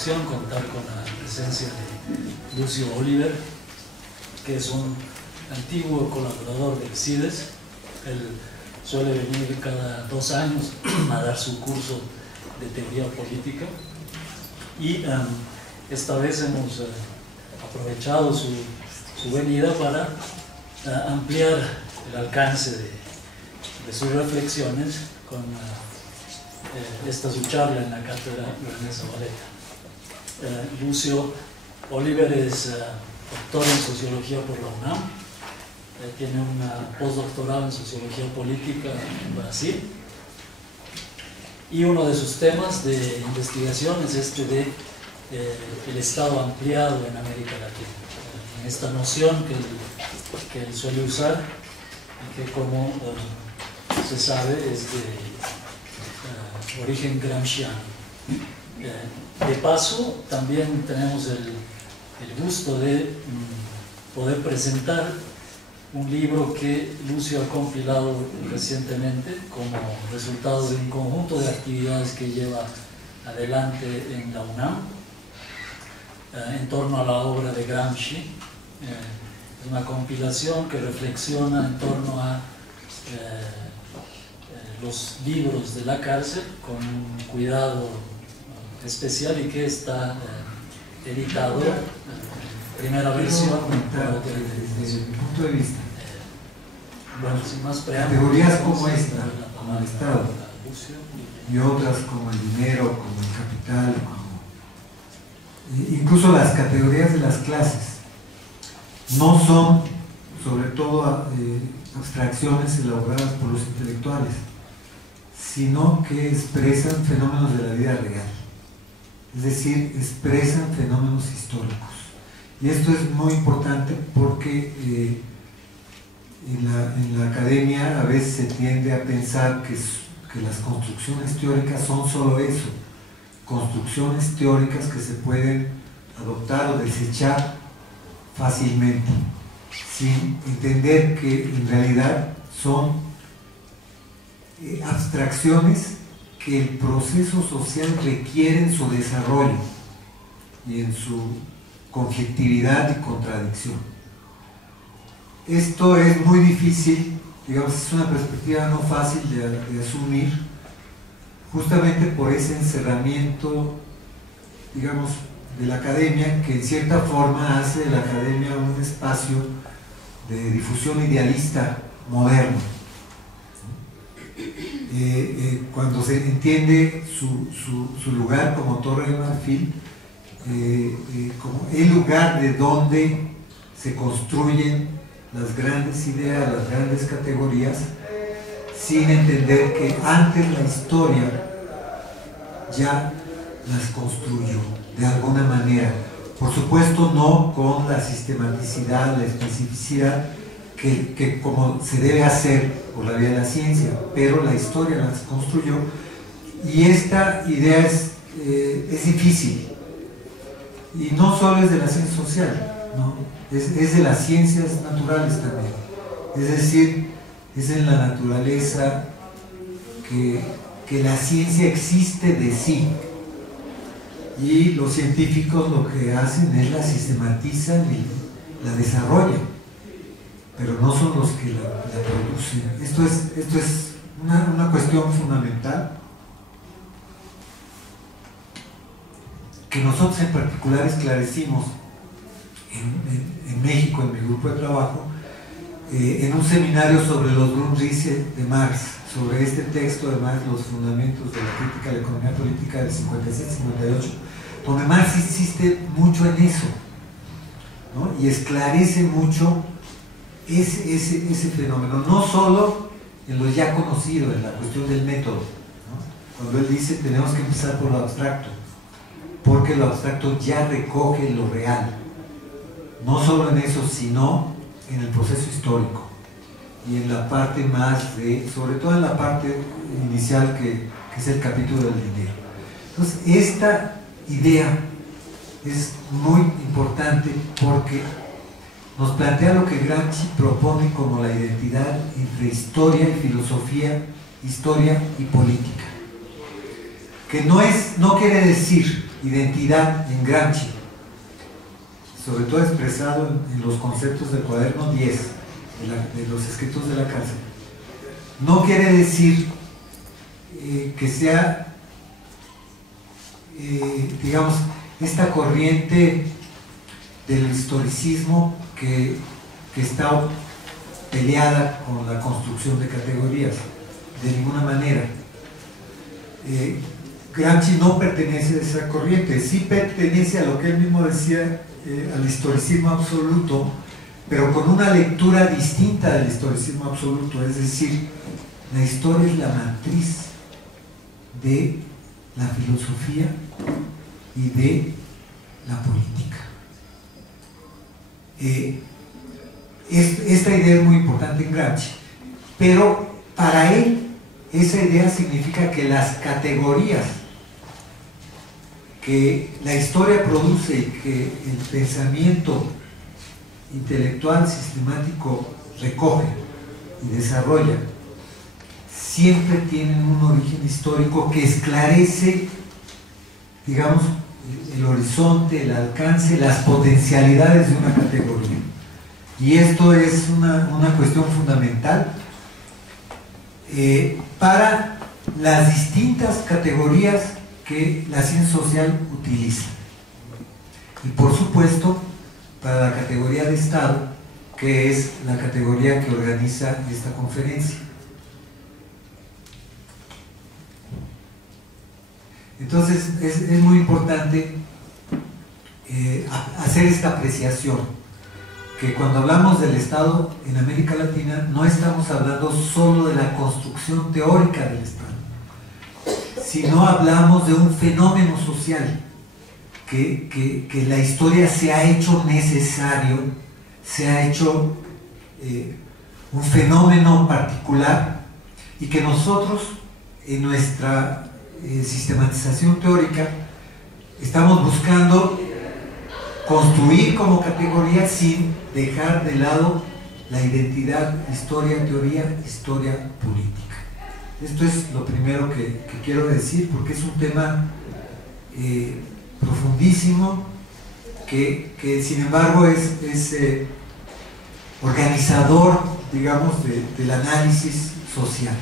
satisfacción contar con la presencia de Lucio Oliver, que es un antiguo colaborador del CIDES. Él suele venir cada 2 años a dar su curso de teoría política, y esta vez hemos aprovechado su venida para ampliar el alcance de sus reflexiones con esta su charla en la cátedra René Zabaleta. Lucio Oliver es doctor en sociología por la UNAM, tiene un postdoctorado en sociología política en Brasil, y uno de sus temas de investigación es este de el Estado ampliado en América Latina, en esta noción que él suele usar y que, como se sabe, es de origen gramsciano. De paso, también tenemos el gusto de poder presentar un libro que Lucio ha compilado recientemente como resultado de un conjunto de actividades que lleva adelante en la UNAM en torno a la obra de Gramsci. Es una compilación que reflexiona en torno a los libros de la cárcel con un cuidado especial, y que está editado primera versión. Desde mi punto de vista, bueno, sin más preámbulos, categorías como esta, como el Estado, y otras como el dinero, como el capital, incluso las categorías de las clases, no son sobre todo abstracciones elaboradas por los intelectuales, sino que expresan fenómenos de la vida real, es decir, expresan fenómenos históricos. Y esto es muy importante porque en la academia a veces se tiende a pensar que las construcciones teóricas son solo eso, construcciones teóricas que se pueden adoptar o desechar fácilmente, sin entender que en realidad son abstracciones que el proceso social requiere en su desarrollo y en su conflictividad y contradicción. Esto es muy difícil, digamos, es una perspectiva no fácil de asumir, justamente por ese encerramiento, digamos, de la academia, que en cierta forma hace de la academia un espacio de difusión idealista moderno. Cuando se entiende su lugar como Torre de Marfil, como el lugar de donde se construyen las grandes ideas, las grandes categorías, sin entender que antes la historia ya las construyó de alguna manera. Por supuesto, no con la sistematicidad, la especificidad que como se debe hacer por la vía de la ciencia, pero la historia las construyó, y esta idea es difícil, y no solo es de la ciencia social, ¿no? Es de las ciencias naturales también, es decir, es en la naturaleza que la ciencia existe de sí, y los científicos lo que hacen es la sistematizan y la desarrollan, pero no son los que la producen. Esto es una cuestión fundamental que nosotros en particular esclarecimos en México, en mi grupo de trabajo, en un seminario sobre los Grundrisse de Marx, sobre este texto de Marx, Los fundamentos de la crítica a la economía política del 57-58, donde Marx insiste mucho en eso, ¿no? Y esclarece mucho ese fenómeno, no solo en lo ya conocido, en la cuestión del método, ¿no? Cuando él dice tenemos que empezar por lo abstracto, porque lo abstracto ya recoge lo real, no solo en eso, sino en el proceso histórico y en la parte más sobre todo en la parte inicial que es el capítulo del dinero. Entonces, esta idea es muy importante porque nos plantea lo que Gramsci propone como la identidad entre historia y filosofía, historia y política, que no quiere decir identidad en Gramsci, sobre todo expresado en los conceptos del cuaderno 10 de los escritos de la cárcel, no quiere decir que sea, digamos, esta corriente del historicismo que está peleada con la construcción de categorías, de ninguna manera. Gramsci no pertenece a esa corriente, sí pertenece a lo que él mismo decía, al historicismo absoluto, pero con una lectura distinta del historicismo absoluto, es decir, la historia es la matriz de la filosofía y de la política. Esta idea es muy importante en Gramsci, pero para él esa idea significa que las categorías que la historia produce y que el pensamiento intelectual sistemático recoge y desarrolla siempre tienen un origen histórico que esclarece, digamos, el horizonte, el alcance, las potencialidades de una categoría. Y esto es una cuestión fundamental para las distintas categorías que la ciencia social utiliza. Y por supuesto, para la categoría de Estado, que es la categoría que organiza esta conferencia. Entonces, es muy importante hacer esta apreciación, que cuando hablamos del Estado en América Latina, no estamos hablando solo de la construcción teórica del Estado, sino hablamos de un fenómeno social que la historia se ha hecho necesario, se ha hecho un fenómeno particular, y que nosotros en nuestra sistematización teórica estamos buscando construir como categoría sin dejar de lado la identidad, historia, teoría, historia, política. Esto es lo primero que quiero decir, porque es un tema profundísimo que sin embargo es organizador, digamos, del análisis social.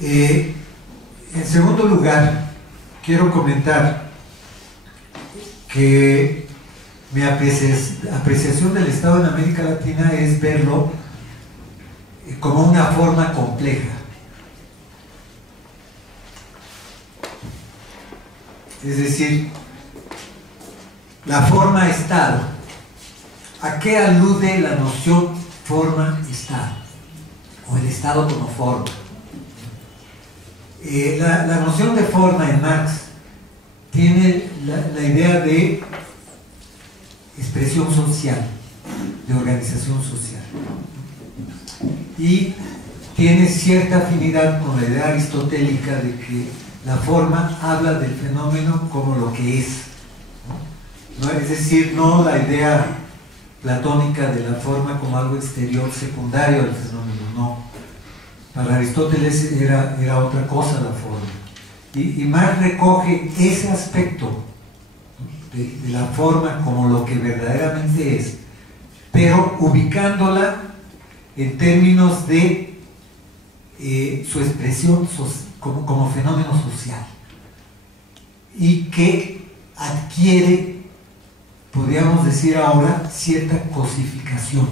En segundo lugar, quiero comentar que mi apreciación del Estado en América Latina es verlo como una forma compleja. Es decir, la forma Estado. ¿A qué alude la noción forma-Estado? O el Estado como forma. La noción de forma en Marx tiene la idea de expresión social, de organización social, y tiene cierta afinidad con la idea aristotélica de que la forma habla del fenómeno como lo que es, ¿no? Es decir, no la idea platónica de la forma como algo exterior, secundario al fenómeno, no. Para Aristóteles era otra cosa la forma. Y Marx recoge ese aspecto de la forma como lo que verdaderamente es, pero ubicándola en términos de su expresión como fenómeno social, y que adquiere, podríamos decir ahora, cierta cosificación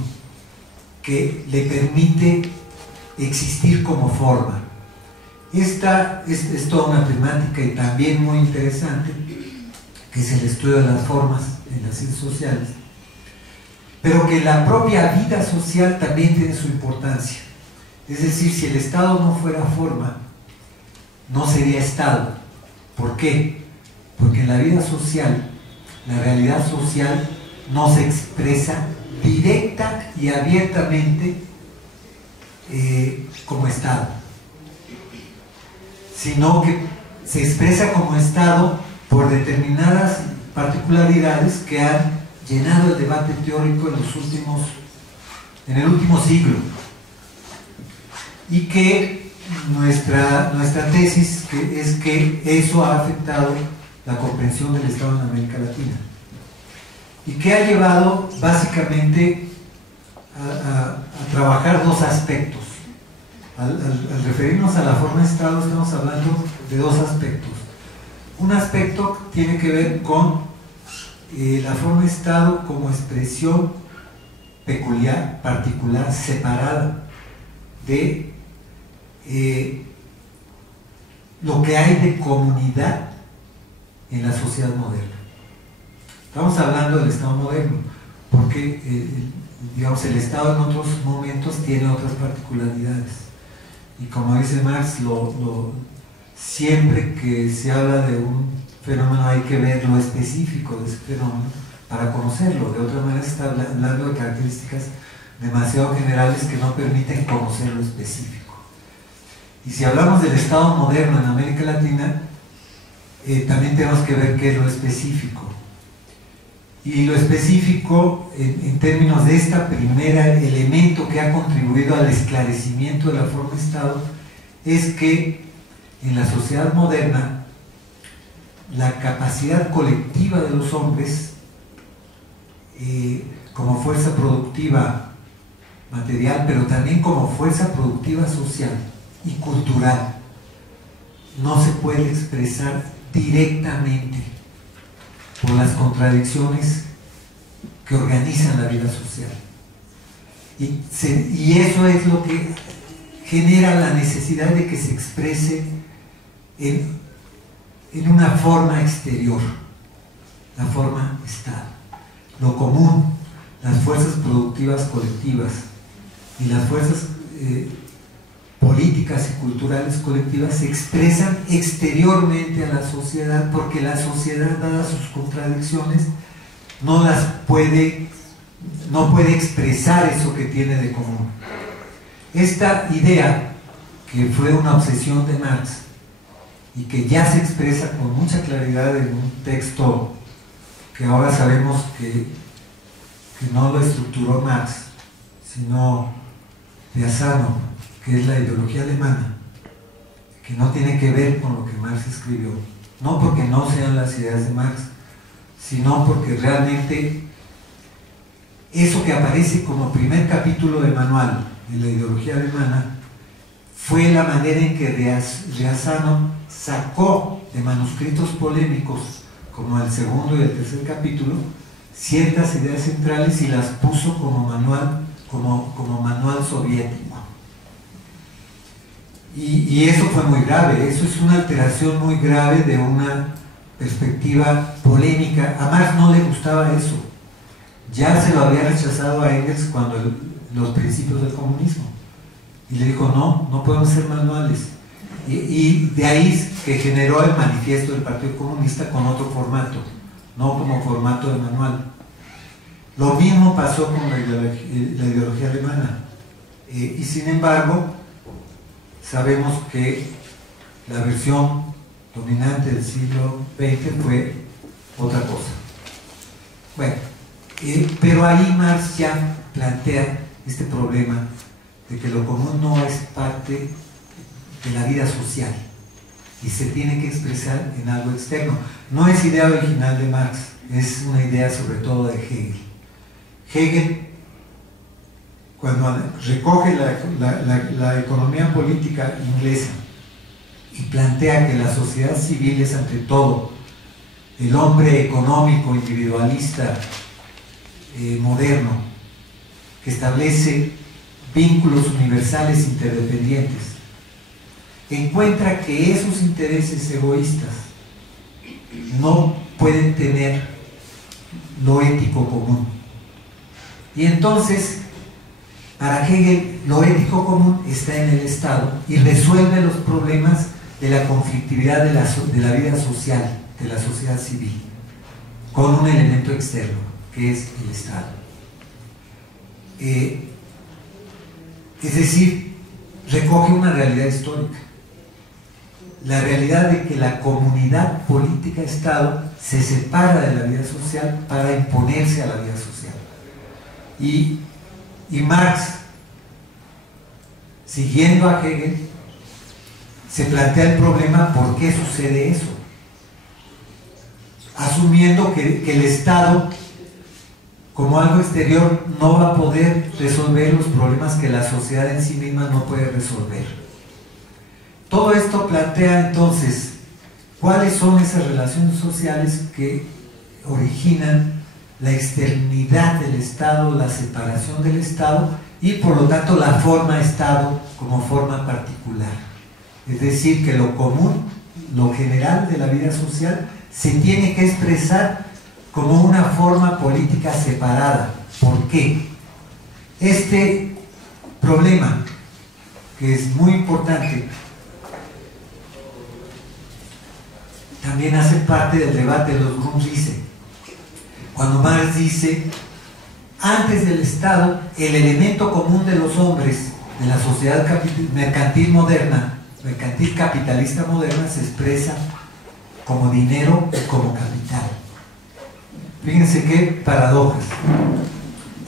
que le permite existir como forma. Esta es toda una temática y también muy interesante, que es el estudio de las formas en las ciencias sociales, pero que la propia vida social también tiene su importancia. Es decir, si el Estado no fuera forma, no sería Estado. ¿Por qué? Porque en la vida social, la realidad social no se expresa directa y abiertamente como Estado, sino que se expresa como Estado por determinadas particularidades que han llenado el debate teórico en el último siglo, y que nuestra tesis es que eso ha afectado la comprensión del Estado en América Latina, y que ha llevado básicamente a trabajar dos aspectos. Al referirnos a la forma de Estado estamos hablando de dos aspectos. Un aspecto tiene que ver con la forma de Estado como expresión peculiar, particular, separada de lo que hay de comunidad en la sociedad moderna. Estamos hablando del Estado moderno, porque digamos, el Estado en otros momentos tiene otras particularidades. Y como dice Marx, siempre que se habla de un fenómeno hay que ver lo específico de ese fenómeno para conocerlo. De otra manera se está hablando de características demasiado generales que no permiten conocer lo específico. Y si hablamos del Estado moderno en América Latina, también tenemos que ver qué es lo específico. Y lo específico, en términos de este primer elemento que ha contribuido al esclarecimiento de la forma de Estado, es que en la sociedad moderna la capacidad colectiva de los hombres como fuerza productiva material, pero también como fuerza productiva social y cultural, no se puede expresar directamente por las contradicciones que organizan la vida social. Y eso es lo que genera la necesidad de que se exprese en una forma exterior, la forma Estado. Lo común, las fuerzas productivas colectivas y las fuerzas políticas y culturales colectivas se expresan exteriormente a la sociedad, porque la sociedad, dadas sus contradicciones, no puede expresar eso que tiene de común. Esta idea, que fue una obsesión de Marx y que ya se expresa con mucha claridad en un texto que ahora sabemos que no lo estructuró Marx, sino Piazzano, que es la ideología alemana, que no tiene que ver con lo que Marx escribió, no porque no sean las ideas de Marx, sino porque realmente eso que aparece como primer capítulo del manual de la ideología alemana fue la manera en que Piazzano sacó de manuscritos polémicos, como el segundo y el tercer capítulo, ciertas ideas centrales y las puso como manual soviético. Y eso fue muy grave, eso es una alteración muy grave de una perspectiva polémica. A Marx no le gustaba eso, ya se lo había rechazado a Engels cuando los principios del comunismo, y le dijo no podemos ser manuales, y de ahí que generó el manifiesto del Partido Comunista con otro formato, no como formato de manual. Lo mismo pasó con la ideología alemana, y sin embargo sabemos que la versión dominante del siglo XX fue otra cosa. Bueno, pero ahí Marx ya plantea este problema de que lo común no es parte de la vida social y se tiene que expresar en algo externo. No es idea original de Marx, es una idea sobre todo de Hegel. Hegel, cuando recoge la economía política inglesa y plantea que la sociedad civil es ante todo el hombre económico, individualista, moderno, que establece vínculos universales interdependientes, encuentra que esos intereses egoístas no pueden tener lo ético común. Y entonces, para Hegel, lo ético común está en el Estado y resuelve los problemas de la conflictividad de la vida social, de la sociedad civil, con un elemento externo, que es el Estado. Es decir, recoge una realidad histórica, la realidad de que la comunidad política-Estado se separa de la vida social para imponerse a la vida social. Y Marx, siguiendo a Hegel, se plantea el problema: ¿por qué sucede eso? asumiendo que el Estado, como algo exterior, no va a poder resolver los problemas que la sociedad en sí misma no puede resolver. Todo esto plantea entonces cuáles son esas relaciones sociales que originan la externidad del Estado, la separación del Estado y por lo tanto la forma Estado como forma particular. Es decir, que lo común, lo general de la vida social se tiene que expresar como una forma política separada. ¿Por qué? Este problema, que es muy importante, también hace parte del debate de los Grundrisse. Cuando Marx dice, antes del Estado, el elemento común de los hombres de la sociedad mercantil moderna, mercantil capitalista moderna, se expresa como dinero y como capital. Fíjense qué paradojas.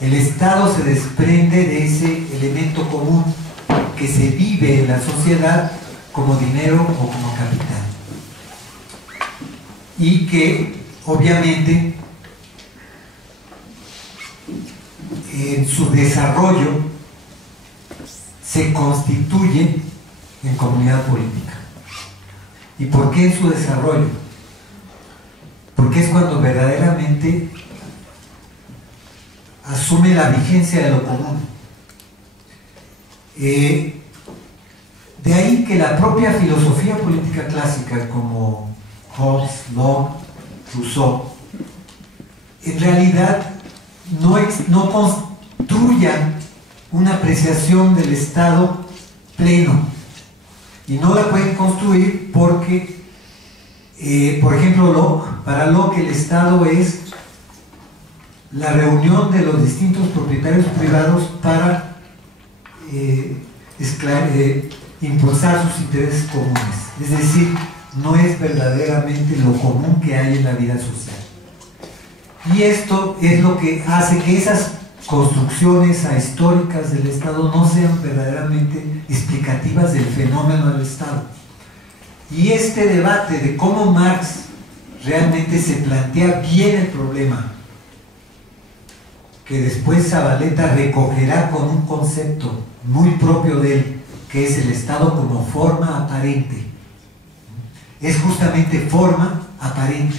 El Estado se desprende de ese elemento común que se vive en la sociedad como dinero o como capital. Y que, obviamente, en su desarrollo se constituye en comunidad política. ¿Y por qué en su desarrollo? Porque es cuando verdaderamente asume la vigencia de lo común. De ahí que la propia filosofía política clásica, como Hobbes, Locke, Rousseau, en realidad no construyan una apreciación del Estado pleno, y no la pueden construir porque, por ejemplo, para Locke el Estado es la reunión de los distintos propietarios privados para impulsar sus intereses comunes. Es decir, no es verdaderamente lo común que hay en la vida social. Y esto es lo que hace que esas construcciones ahistóricas del Estado no sean verdaderamente explicativas del fenómeno del Estado. Y este debate de cómo Marx realmente se plantea bien el problema, que después Zavaleta recogerá con un concepto muy propio de él, que es el Estado como forma aparente. Es justamente forma aparente,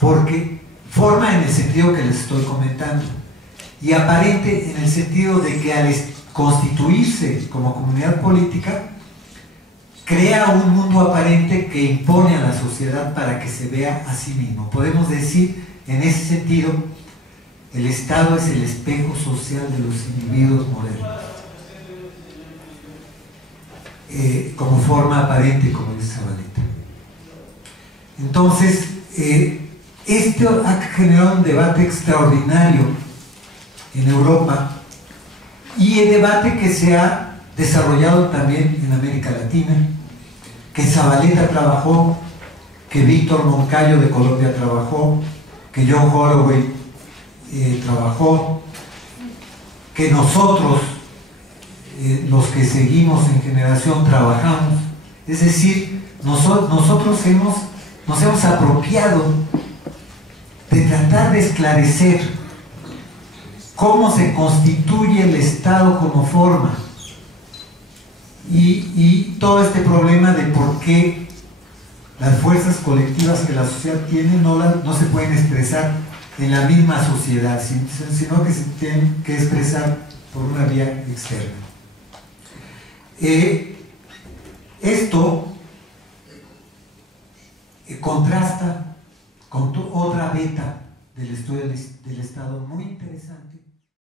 porque forma en el sentido que les estoy comentando, y aparente en el sentido de que al constituirse como comunidad política, crea un mundo aparente que impone a la sociedad para que se vea a sí mismo. Podemos decir, en ese sentido, el Estado es el espejo social de los individuos modernos. Como forma aparente, como dice Zavaleta. Entonces, esto ha generado un debate extraordinario en Europa, y el debate que se ha desarrollado también en América Latina, que Zavaleta trabajó, que Víctor Moncayo de Colombia trabajó, que John Holloway trabajó, que nosotros, los que seguimos en generación, trabajamos. Es decir, nosotros nos hemos apropiado de tratar de esclarecer cómo se constituye el Estado como forma, y todo este problema de por qué las fuerzas colectivas que la sociedad tiene no se pueden expresar en la misma sociedad, sino que se tienen que expresar por una vía externa. Esto contrasta con otra beta del estudio del Estado muy interesante.